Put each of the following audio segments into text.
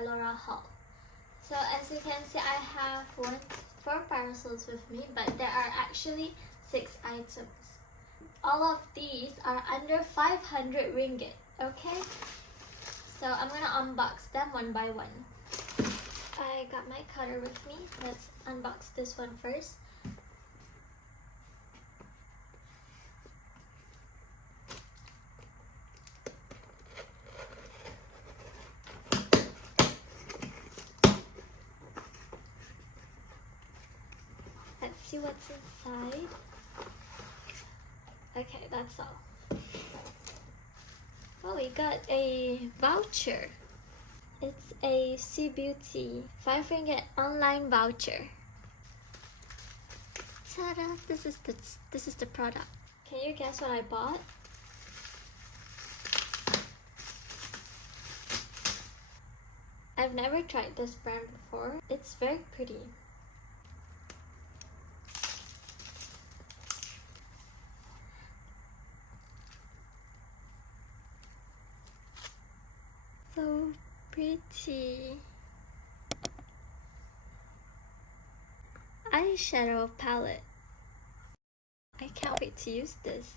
Zalora haul. So as you can see, I have 4 parasols with me, but there are actually 6 items. All of these are under 500 ringgit, okay? So I'm gonna unbox them one by one. I got my cutter with me. Let's unbox this one first. Let's see what's inside. Okay, that's all. Oh, we got a voucher. It's a Sea Beauty 5 ringgit online voucher. Ta-da! This is the product. Can you guess what I bought? I've never tried this brand before. It's very pretty. So pretty. Eyeshadow palette. I can't wait to use this.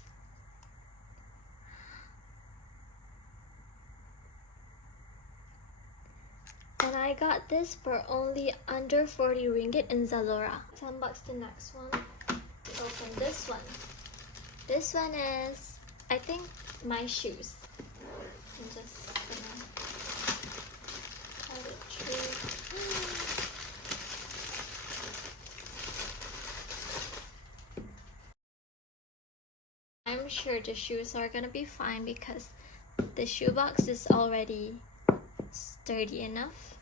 And I got this for only under 40 ringgit in Zalora. Let's unbox the next one. Open this one. This one is, I think, my shoes. I'm just gonna cut it through. I'm sure the shoes are gonna be fine because the shoebox is already sturdy enough.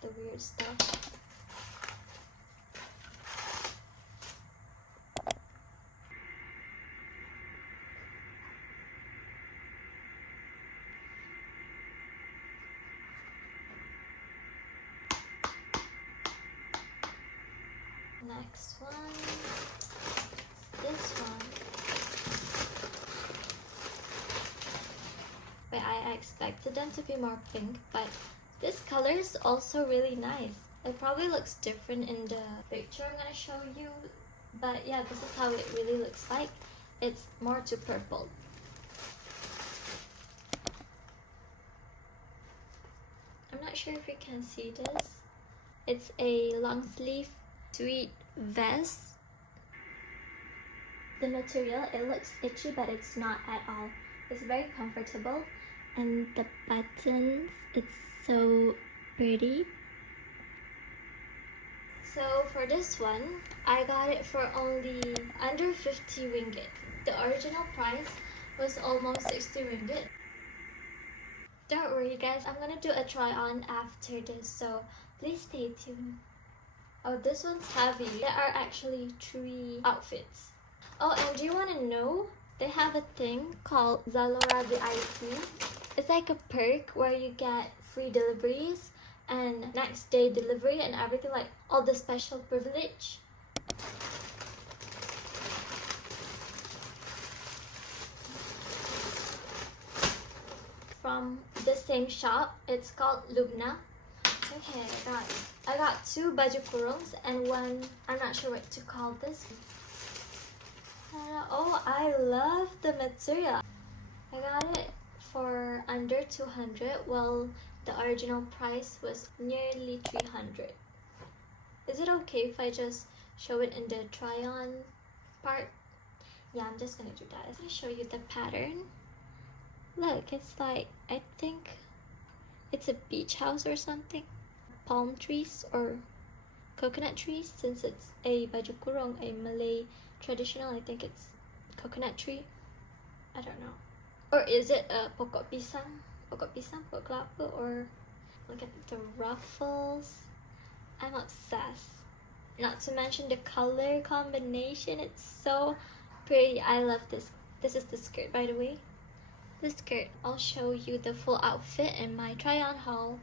The weird stuff. Next one is this one. But I expected them to be more pink, but this color is also really nice. It probably looks different in the picture I'm gonna show you, but yeah, this is how it really looks like. It's more to purple. I'm not sure if you can see this. It's a long sleeve tweed vest. The material, it looks itchy, but it's not at all. It's very comfortable, and the buttons, it's so pretty. So for this one, I got it for only under 50 ringgit. The original price was almost 60 ringgit. Don't worry guys, I'm gonna do a try on after this, so please stay tuned. Oh, this one's heavy. There are actually 3 outfits. Oh, and do you want to know? They have a thing called Zalora VIP. It's like a perk where you get free deliveries and next day delivery and everything, like all the special privilege. From the same shop, it's called Lubna. Okay, I got 2 baju kurungs and one, I'm not sure what to call this. Oh, I love the material. I got it for under 200, well, the original price was nearly 300. Is it okay if I just show it in the try-on part? Yeah, I'm just gonna do that. I'm gonna show you the pattern. Look, it's like, I think it's a beach house or something. Palm trees or coconut trees, since it's a baju kurung, a Malay traditional. I think it's coconut tree. I don't know. Or is it a pokok pisang, pokok kelapa? Or look at the ruffles. I'm obsessed. Not to mention the color combination. It's so pretty. I love this. This is the skirt, by the way. The skirt. I'll show you the full outfit in my try-on haul.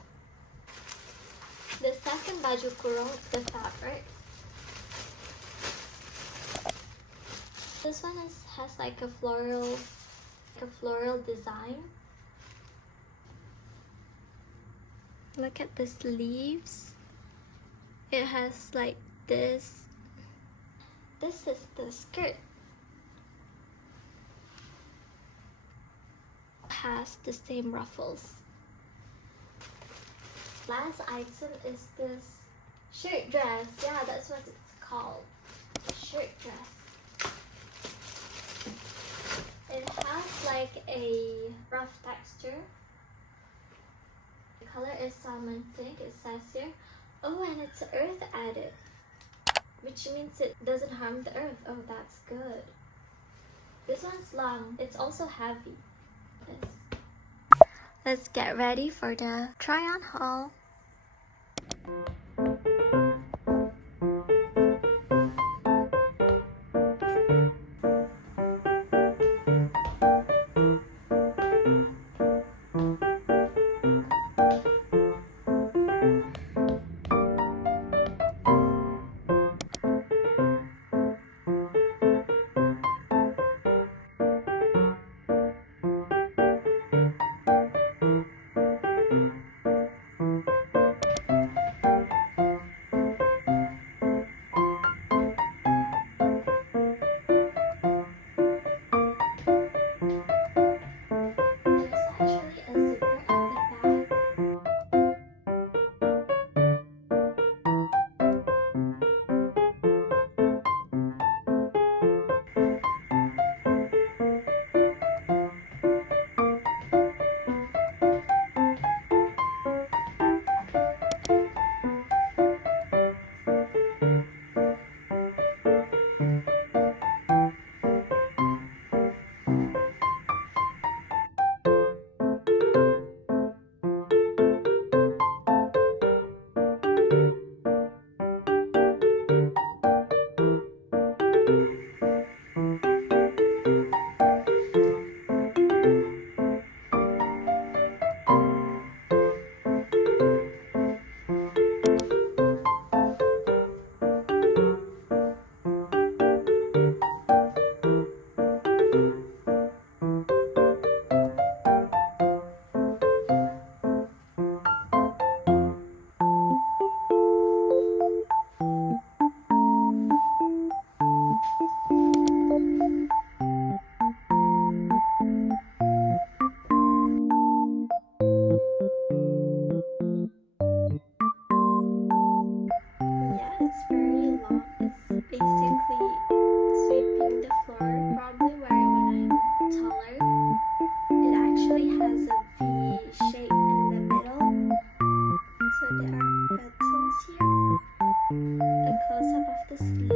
The second baju kurung, the fabric. This one has like a floral design. Look at the sleeves. It has like this. This is the skirt. Has the same ruffles. Last item is this shirt dress. Yeah, that's what it's called. Shirt dress. It has like a rough texture. The color is salmon pink, it says here. Oh, and it's earth added, which means it doesn't harm the earth. Oh, that's good. This one's long. It's also heavy. Let's get ready for the try-on haul. the sleeve.